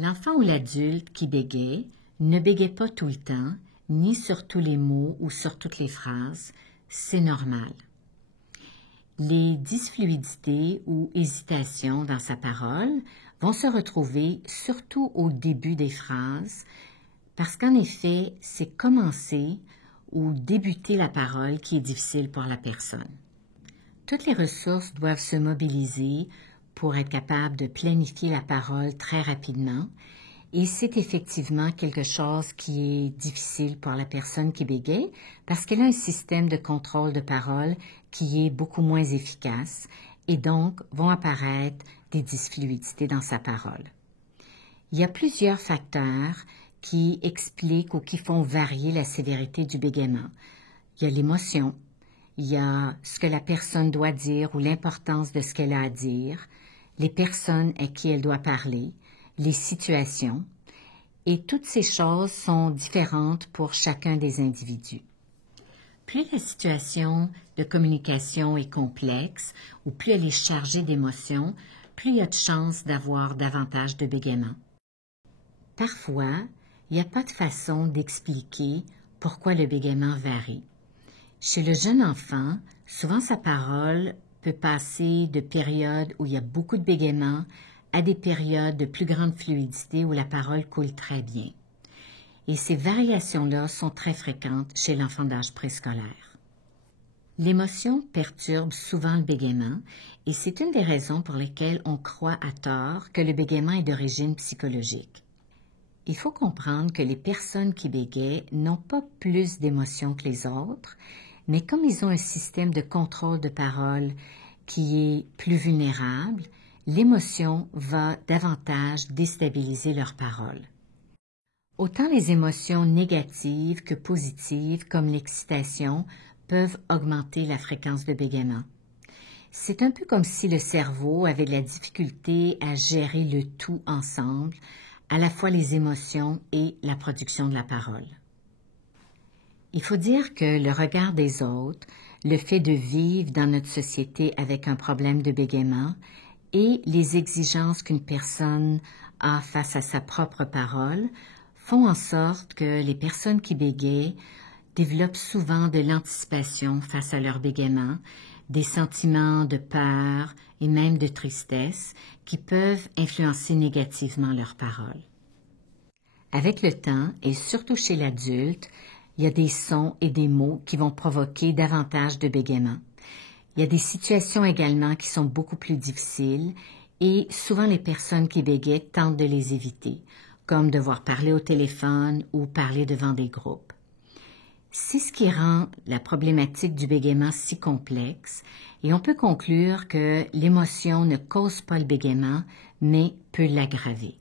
L'enfant ou l'adulte qui bégaie ne bégaie pas tout le temps, ni sur tous les mots ou sur toutes les phrases. C'est normal. Les dysfluidités ou hésitations dans sa parole vont se retrouver surtout au début des phrases, parce qu'en effet, c'est commencer ou débuter la parole qui est difficile pour la personne. Toutes les ressources doivent se mobiliser pour être capable de planifier la parole très rapidement, et c'est effectivement quelque chose qui est difficile pour la personne qui bégaye parce qu'elle a un système de contrôle de parole qui est beaucoup moins efficace et donc vont apparaître des dysfluidités dans sa parole. Il y a plusieurs facteurs qui expliquent ou qui font varier la sévérité du bégaiement. Il y a l'émotion, il y a ce que la personne doit dire ou l'importance de ce qu'elle a à dire, les personnes à qui elle doit parler, les situations, et toutes ces choses sont différentes pour chacun des individus. Plus la situation de communication est complexe ou plus elle est chargée d'émotions, plus il y a de chances d'avoir davantage de bégaiement. Parfois, il n'y a pas de façon d'expliquer pourquoi le bégaiement varie. Chez le jeune enfant, souvent sa parole peut passer de périodes où il y a beaucoup de bégaiement à des périodes de plus grande fluidité où la parole coule très bien. Et ces variations-là sont très fréquentes chez l'enfant d'âge préscolaire. L'émotion perturbe souvent le bégaiement et c'est une des raisons pour lesquelles on croit à tort que le bégaiement est d'origine psychologique. Il faut comprendre que les personnes qui bégayent n'ont pas plus d'émotions que les autres, mais comme ils ont un système de contrôle de parole qui est plus vulnérable, l'émotion va davantage déstabiliser leur parole. Autant les émotions négatives que positives, comme l'excitation, peuvent augmenter la fréquence de bégaiement. C'est un peu comme si le cerveau avait de la difficulté à gérer le tout ensemble, à la fois les émotions et la production de la parole. Il faut dire que le regard des autres, le fait de vivre dans notre société avec un problème de bégaiement et les exigences qu'une personne a face à sa propre parole font en sorte que les personnes qui bégayent développent souvent de l'anticipation face à leur bégaiement, des sentiments de peur et même de tristesse qui peuvent influencer négativement leur parole. Avec le temps, et surtout chez l'adulte, il y a des sons et des mots qui vont provoquer davantage de bégaiement. Il y a des situations également qui sont beaucoup plus difficiles et souvent les personnes qui bégayent tentent de les éviter, comme devoir parler au téléphone ou parler devant des groupes. C'est ce qui rend la problématique du bégaiement si complexe et on peut conclure que l'émotion ne cause pas le bégaiement, mais peut l'aggraver.